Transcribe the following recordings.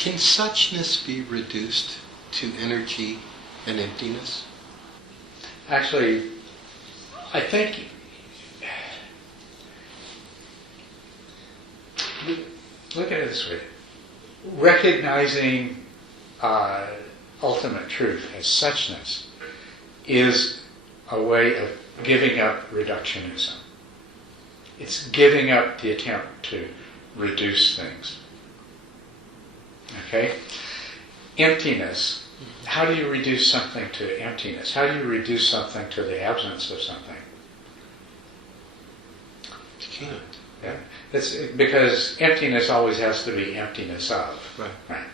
Can suchness be reduced to energy and emptiness? Actually, I think look at it this way. Recognizing ultimate truth as suchness is a way of giving up reductionism. It's giving up the attempt to reduce things. Okay? Emptiness. How do you reduce something to emptiness? How do you reduce something to the absence of something? You can't. Yeah? It's because emptiness always has to be emptiness of. Right.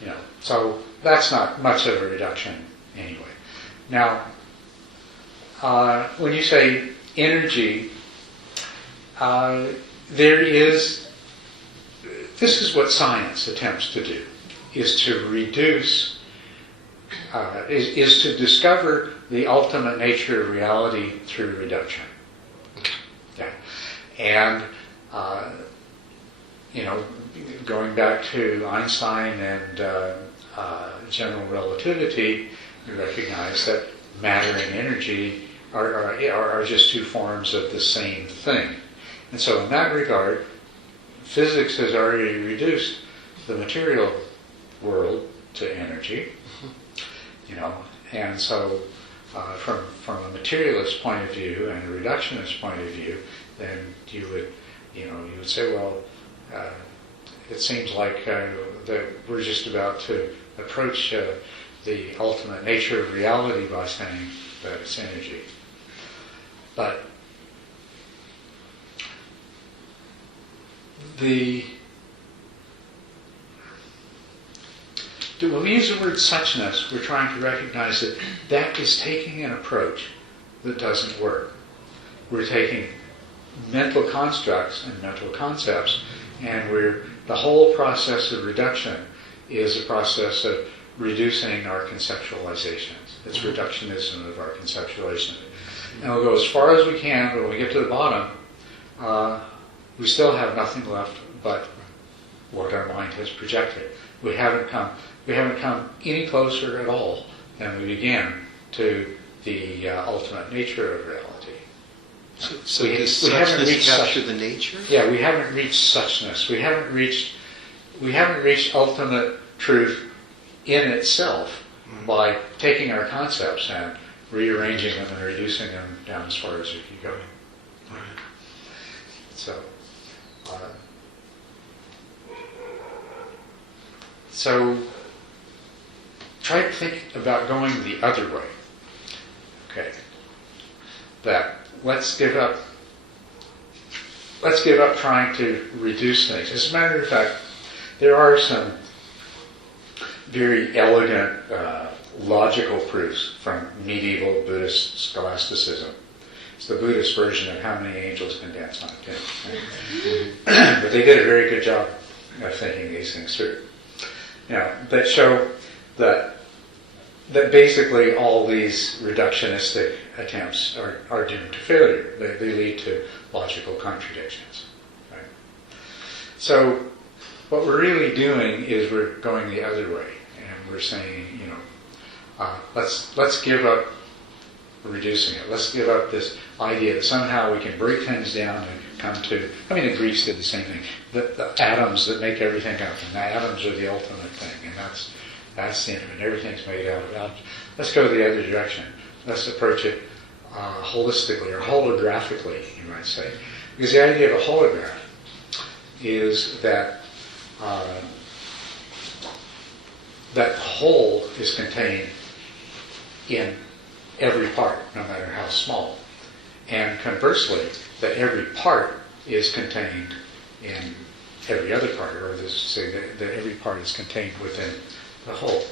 You know, so that's not much of a reduction anyway. Now, when you say energy, this is what science attempts to do, is to reduce, is to discover the ultimate nature of reality through reduction. Yeah. And, going back to Einstein and general relativity, we recognize that matter and energy are just two forms of the same thing. And so in that regard, physics has already reduced the material world to energy, and so from a materialist point of view and a reductionist point of view, then you would say, well, it seems like that we're just about to approach the ultimate nature of reality by saying that it's energy. But when we use the word suchness, we're trying to recognize that that is taking an approach that doesn't work. We're taking mental constructs and mental concepts, and the whole process of reduction is a process of reducing our conceptualizations. It's reductionism of our conceptualization. And we'll go as far as we can, but when we get to the bottom, we still have nothing left but what our mind has projected. We haven't come any closer at all than we began to the ultimate nature of reality. So does suchness capture the nature? Yeah, we haven't reached suchness. We haven't reached ultimate truth in itself by taking our concepts and rearranging them and reducing them down as far as we can go. Right. So try to think about going the other way. Okay. That let's give up trying to reduce things. As a matter of fact, there are some very elegant logical proofs from medieval Buddhist scholasticism. It's the Buddhist version of how many angels can dance on a pin. But they did a very good job of thinking these things through. That show that basically all these reductionistic attempts are doomed to failure. They lead to logical contradictions. Right? So what we're really doing is we're going the other way, and we're saying, let's give up reducing it. Let's give up this idea that somehow we can break things down and come to. The Greeks did the same thing. The atoms that make everything up, and the atoms are the ultimate thing, and that's the infinite. Everything's made out of atoms. Let's go the other direction. Let's approach it holistically or holographically, you might say. Because the idea of a holograph is that that whole is contained in every part, no matter how small. And conversely, that every part is contained in every other part, or to say that every part is contained within the whole.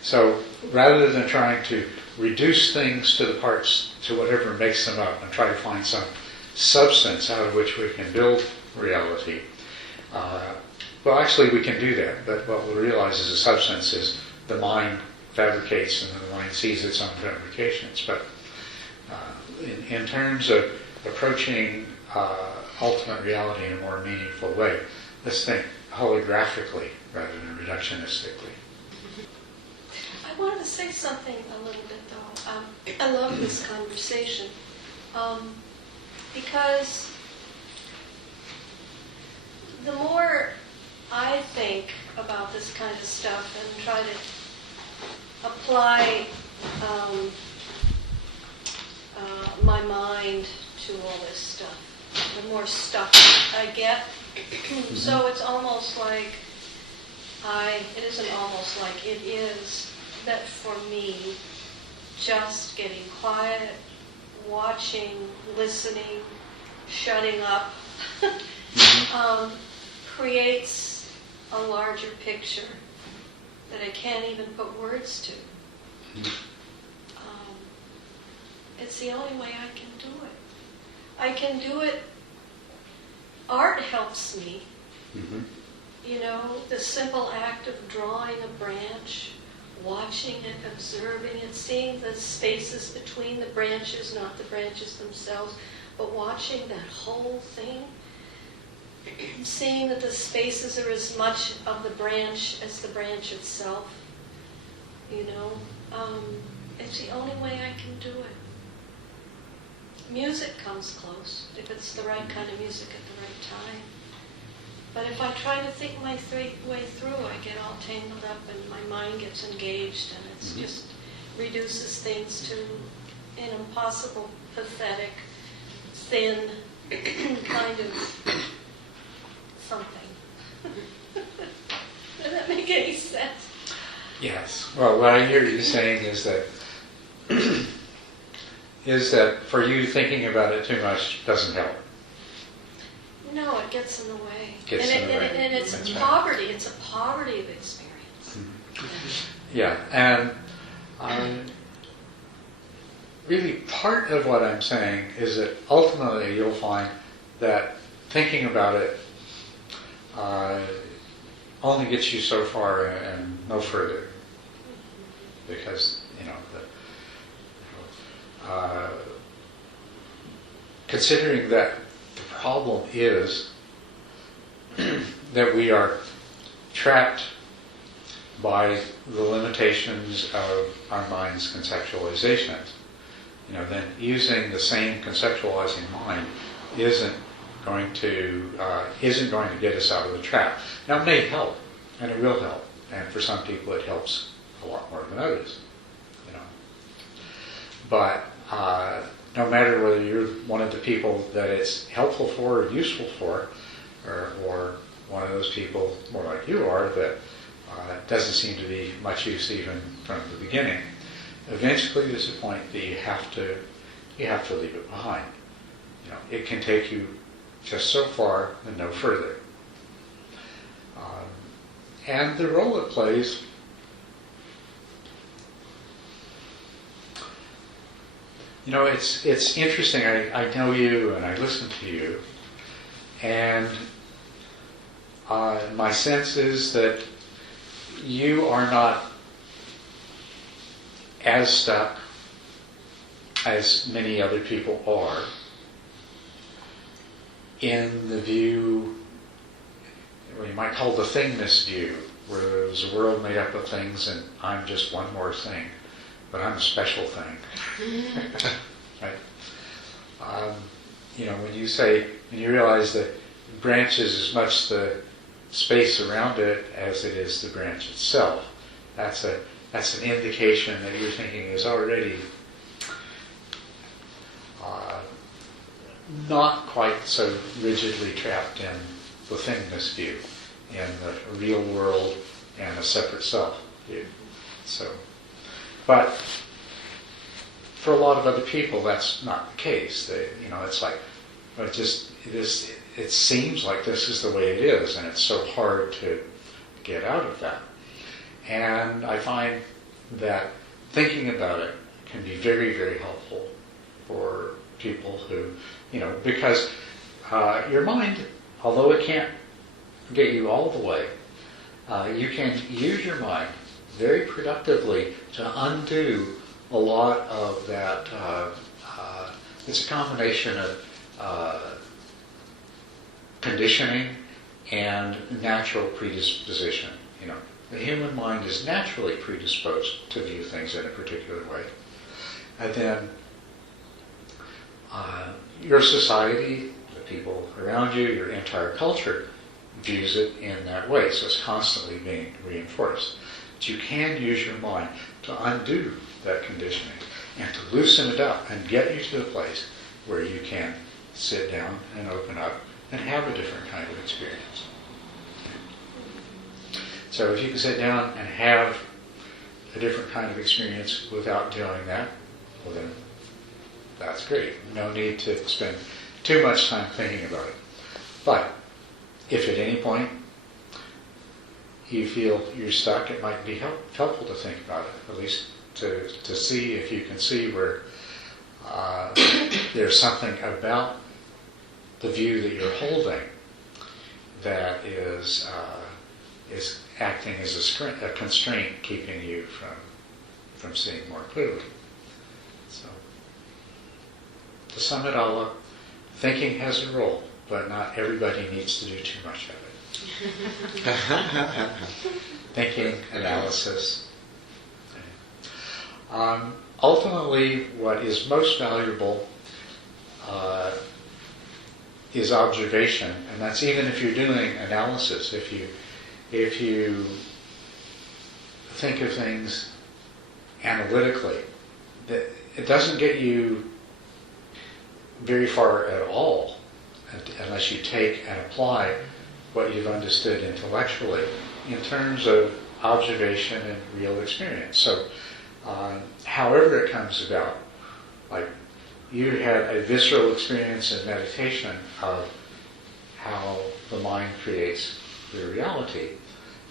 So rather than trying to reduce things to the parts, to whatever makes them up, and try to find some substance out of which we can build reality, well, actually we can do that, but what we'll realize is the substance is the mind fabricates and the mind sees its own fabrications. But in terms of approaching ultimate reality in a more meaningful way, let's think, holographically rather than reductionistically. I wanted to say something a little bit, though. I love this conversation because the more I think about this kind of stuff and try to apply my mind to all this stuff, the more stuff I get. So it's almost like it isn't almost like, it is that for me, just getting quiet, watching, listening, shutting up, creates a larger picture that I can't even put words to. It's the only way I can do it. I can do it. Art helps me. You know, the simple act of drawing a branch, watching it, observing it, seeing the spaces between the branches, not the branches themselves, but watching that whole thing, seeing that the spaces are as much of the branch as the branch itself. You know, it's the only way I can do it. Music comes close, if it's the right kind of music at the right time. But if I try to think my way through, I get all tangled up and my mind gets engaged, and it's just reduces things to an impossible, pathetic, thin kind of something. Does that make any sense? Yes. Well, what I hear you saying is that for you, thinking about it too much doesn't help. No, it gets in the way. And it's That's poverty. Right. It's a poverty of experience. Yeah, and really part of what I'm saying is that ultimately you'll find that thinking about it only gets you so far and no further. Because, considering that the problem is that we are trapped by the limitations of our mind's conceptualizations, then using the same conceptualizing mind isn't going to get us out of the trap. Now, it may help, and it will help, and for some people it helps a lot more than others, But no matter whether you're one of the people that it's helpful for or useful for, or one of those people more like you are that doesn't seem to be much use even from the beginning, eventually there's a point that you have to leave it behind. It can take you just so far and no further. And the role it plays, it's interesting. I know you and I listen to you, and my sense is that you are not as stuck as many other people are in the view, what you might call the thingness view, where there's a world made up of things and I'm just one more thing, but I'm a special thing. Right? When you realize that branch is as much the space around it as it is the branch itself, that's an indication that your thinking is already not quite so rigidly trapped in the thingness view, in the real world and a separate self view. But for a lot of other people, that's not the case. It's like, it seems like this is the way it is, and it's so hard to get out of that. And I find that thinking about it can be very, very helpful for people who, because your mind, although it can't get you all the way, you can use your mind very productively to undo a lot of that. It's a combination of conditioning and natural predisposition. The human mind is naturally predisposed to view things in a particular way. And then your society, the people around you, your entire culture views it in that way. So it's constantly being reinforced. But you can use your mind to undo that conditioning and to loosen it up and get you to a place where you can sit down and open up and have a different kind of experience. So if you can sit down and have a different kind of experience without doing that, well then that's great. No need to spend too much time thinking about it. But if at any point you feel you're stuck, it might be helpful to think about it, at least to see if you can see where there's something about the view that you're holding that is acting as a constraint, keeping you from seeing more clearly. So, to sum it all up, thinking has a role, but not everybody needs to do too much of it. Thinking, analysis. Ultimately, what is most valuable is observation, and that's even if you're doing analysis. If you think of things analytically, it doesn't get you very far at all unless you take and apply what you've understood intellectually in terms of observation and real experience. So, however it comes about, like you had a visceral experience in meditation of how the mind creates the reality,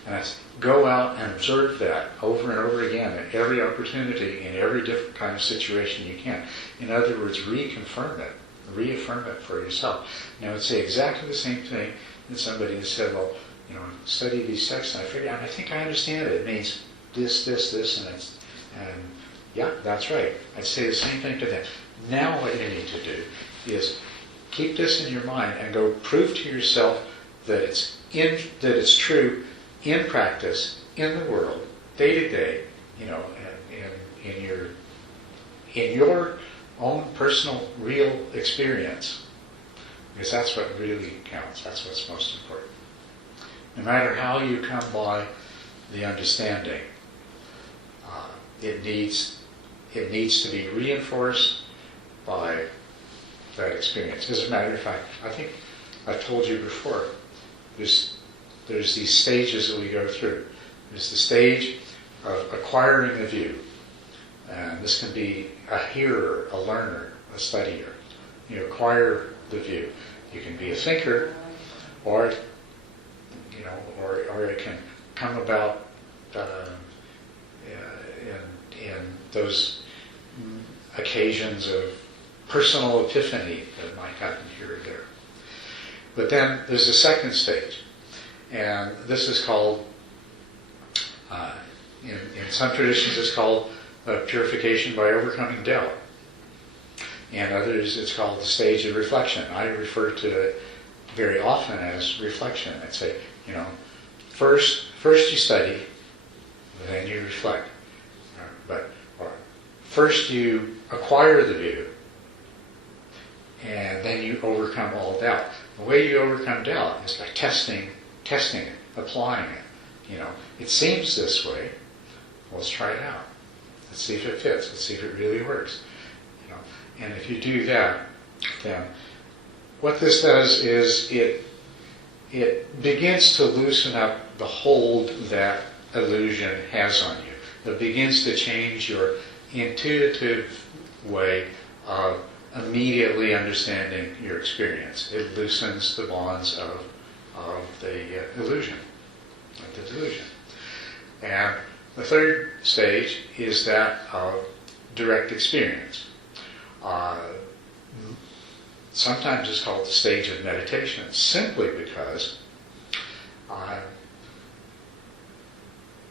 and that's go out and observe that over and over again at every opportunity in every different kind of situation you can. In other words, reaffirm it for yourself. Now, I would say exactly the same thing that somebody has said, well, study these texts, and I figure out, I think I understand it. It means this, and yeah, that's right. I'd say the same thing to them. Now what you need to do is keep this in your mind and go prove to yourself that it's true in practice, in the world, day to day, in your own personal, real experience, because that's what really counts. That's what's most important. No matter how you come by the understanding, it needs to be reinforced by that experience. As a matter of fact, I think I've told you before, there's these stages that we go through. There's the stage of acquiring a view. And this can be a hearer, a learner, a studier. You acquire the view. You can be a thinker, or it can come about in those occasions of personal epiphany that might happen here or there. But then there's a second stage, and this is called, in some traditions it's called purification by overcoming doubt. And others it's called the stage of reflection. I refer to it very often as reflection. I'd say, first you study, then you reflect. Or first you acquire the view, and then you overcome all doubt. The way you overcome doubt is by testing it, applying it. It seems this way. Well, let's try it out. Let's see if it fits. Let's see if it really works. And if you do that, then what this does is it begins to loosen up the hold that illusion has on you. It begins to change your intuitive way of immediately understanding your experience. It loosens the bonds of the illusion, of the delusion. And the third stage is that of direct experience. Sometimes it's called the stage of meditation, simply because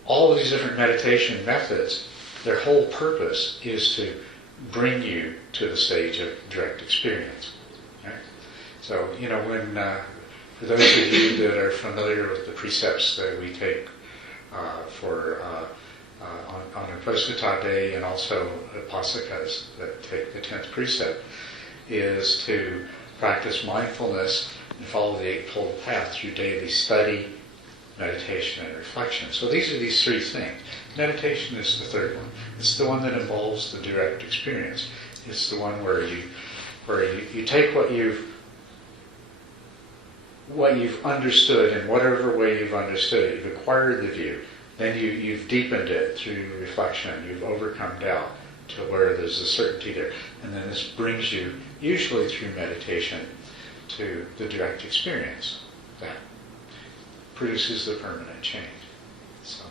all of these different meditation methods, their whole purpose is to bring you to the stage of direct experience. Right? So, For those of you that are familiar with the precepts that we take on Uposatha Day, and also Upasakas that take the 10th precept, is to practice mindfulness and follow the Eightfold Path through daily study, meditation, and reflection. So these are these three things. Meditation is the third one. It's the one that involves the direct experience. It's the one where you take what you've understood in whatever way you've understood it. You've acquired the view. Then you've deepened it through reflection. You've overcome doubt to where there's a certainty there. And then this brings you, usually through meditation, to the direct experience that produces the permanent change. So